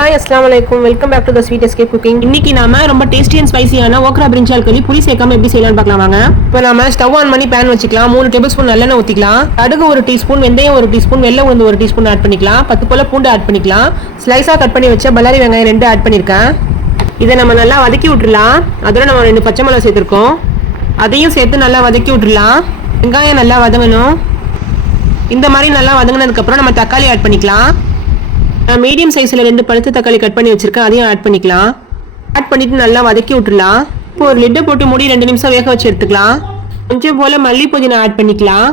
Hi அஸ்ஸலாமு அலைக்கும், welcome back to the sweet escape cooking. இன்னைக்கு நாம ரொம்ப டேஸ்டி அண்ட் ஸ்பைசியான ஓக்ரா பிரிஞ்சால் கறி புளி சேர்க்காம எப்படி செய்யலாம்னு பார்க்கலாம் வாங்க. இப்போ நாம ஸ்டவ் ஆன் பண்ணி பேன் வச்சுக்கலாம். 3 டேபிள் ஸ்பூன் நல்லெண்ணெய் ஊற்றிக்கலாம். கடுகு 1 டீஸ்பூன், வெந்தயம் 1 டீஸ்பூன், வெள்ளை உளுந்து 1 டீஸ்பூன் ஆட் பண்ணிக்கலாம். 10 போல பூண்டு ஆட் பண்ணிக்கலாம். ஸ்லைஸாக கட் பண்ணி வச்ச பல்லாரி வெங்காயம் 2 ஆட் பண்ணியிருக்கேன். இதை நம்ம நல்லா வதக்கி விட்டுடலாம். அதோட நம்ம 2 பச்சை மிளகாய் சேர்த்துருக்கோம். அதையும் சேர்த்து நல்லா வதக்கி விட்டுடலாம். வெங்காயம் நல்லா வதங்கணும். இந்த மாதிரி நல்லா வதங்கினதுக்கப்புறம் நம்ம தக்காளி ஆட் பண்ணிக்கலாம். மீடியம் சைஸில் 2 பழுத்த தக்காளி கட் பண்ணி வச்சிருக்கேன், அதையும் ஆட் பண்ணிக்கலாம். ஆட் பண்ணிட்டு நல்லா வதக்கி விட்டுடலாம். இப்போ ஒரு லிட்டை போட்டு மூடி 2 நிமிஷம் வேக வச்சு எடுத்துக்கலாம். கொஞ்சம் போல் மல்லி புதினா ஆட் பண்ணிக்கலாம்.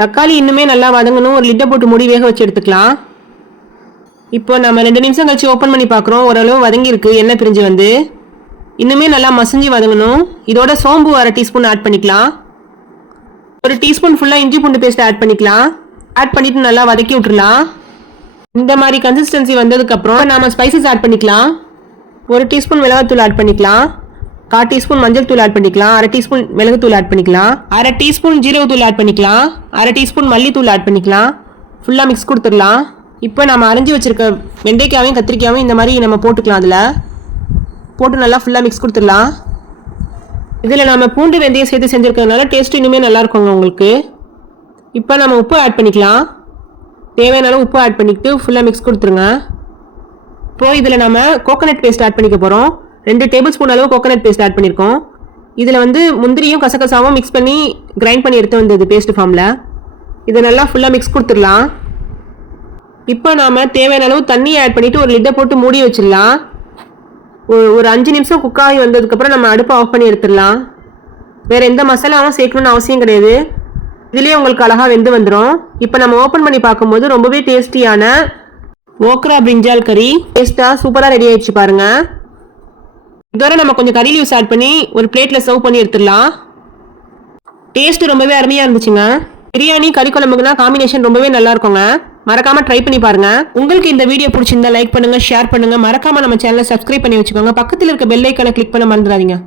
தக்காளி இன்னுமே நல்லா வதங்கணும். ஒரு லிட்டை போட்டு மூடி வேக வச்சு எடுத்துக்கலாம். இப்போ நம்ம 2 நிமிஷம் கழிச்சு ஓப்பன் பண்ணி பார்க்குறோம். ஓரளவு வதங்கியிருக்கு, எண்ணெய் பிரிஞ்சு வந்து இன்னுமே நல்லா மசிஞ்சு வதங்கணும். இதோட சோம்பு 1/2 டீஸ்பூன் ஆட் பண்ணிக்கலாம். 1 டீஸ்பூன் ஃபுல்லாக இஞ்சி பூண்டு பேஸ்ட் ஆட் பண்ணிக்கலாம். ஆட் பண்ணிட்டு நல்லா வதக்கி விட்டுடலாம். இந்த மாதிரி கன்சிஸ்டன்சி வந்ததுக்கப்புறம் நாம ஸ்பைசஸ் ஆட் பண்ணிக்கலாம். 1 டீஸ்பூன் மிளகாத்தூள் ஆட் பண்ணிக்கலாம். 1/4 டீஸ்பூன் மஞ்சள் தூள் ஆட் பண்ணிக்கலாம். 1/2 டீஸ்பூன் மிளகுத்தூள் ஆட் பண்ணிக்கலாம். 1/2 டீஸ்பூன் ஜீரகத்தூள் ஆட் பண்ணிக்கலாம். 1/2 டீஸ்பூன் மல்லித்தூள் ஆட் பண்ணிக்கலாம். ஃபுல்லாக மிக்ஸ் கொடுத்துடலாம். இப்போ நம்ம அரைஞ்சி வச்சிருக்க வெண்டைக்காவையும் கத்திரிக்காயும் இந்த மாதிரி நம்ம போட்டுக்கலாம். அதில் போட்டு நல்லா ஃபுல்லாக மிக்ஸ் கொடுத்துடலாம். இதில் நம்ம பூண்டு வெந்தயம் சேர்த்து செஞ்சுருக்கிறதுனால டேஸ்ட் இனிமேல் நல்லா இருக்குங்க உங்களுக்கு. இப்போ நம்ம உப்பு ஆட் பண்ணிக்கலாம். தேவையான அளவு உப்பு ஆட் பண்ணிட்டு ஃபுல்லாக மிக்ஸ் கொடுத்துருங்க. இப்போ இதில் நம்ம கோகோனட் பேஸ்ட் ஆட் பண்ணிக்க போகிறோம். 2 டேபிள் ஸ்பூன் அளவு கோகோனட் பேஸ்ட் ஆட் பண்ணியிருக்கோம். இதில் வந்து முந்திரியும் கசகசாவும் மிக்ஸ் பண்ணி கிரைண்ட் பண்ணி எடுத்து வந்தது பேஸ்ட் ஃபார்மில். இதை நல்லா ஃபுல்லாக மிக்ஸ் கொடுத்துடலாம். இப்போ நாம் தேவையான அளவு தண்ணி ஆட் பண்ணிவிட்டு ஒரு லிட்டை போட்டு மூடி வச்சிடலாம். ஒரு 5 நிமிஷம் குக் ஆகி வந்ததுக்கப்புறம் நம்ம அடுப்பை ஆஃப் பண்ணி எடுத்துடலாம். வேறு எந்த மசாலாவும் சேர்க்கணும்னு அவசியம் கிடையாது. இதுலேயே உங்களுக்கு அழகாக வெந்து வந்துடும். இப்போ நம்ம ஓப்பன் பண்ணி பார்க்கும்போது ரொம்பவே டேஸ்டியான ஓக்ரா பிரிஞ்சால் கறி டேஸ்ட்டாக சூப்பராக ரெடி ஆயிடுச்சு பாருங்க. இதோட நம்ம கொஞ்சம் கறி லீவ்ஸ் ஆட் பண்ணி ஒரு பிளேட்டில் சர்வ் பண்ணி எடுத்துடலாம். டேஸ்ட் ரொம்பவே அருமையாக இருந்துச்சுங்க. பிரியாணி கறி குழம்புக்குனா காம்பினேஷன் ரொம்பவே நல்லா இருக்குங்க. மறக்காம ட்ரை பண்ணி பாருங்க. உங்களுக்கு இந்த வீடியோ பிடிச்சிருந்தா லைக் பண்ணுங்க, ஷேர் பண்ணுங்க. மறக்காம நம்ம சேனலை சப்ஸ்கிரைப் பண்ணி வச்சுக்கோங்க. பக்கத்தில் இருக்க பெல் ஐக்கானை கிளிக் பண்ண மறந்துடாதீங்க.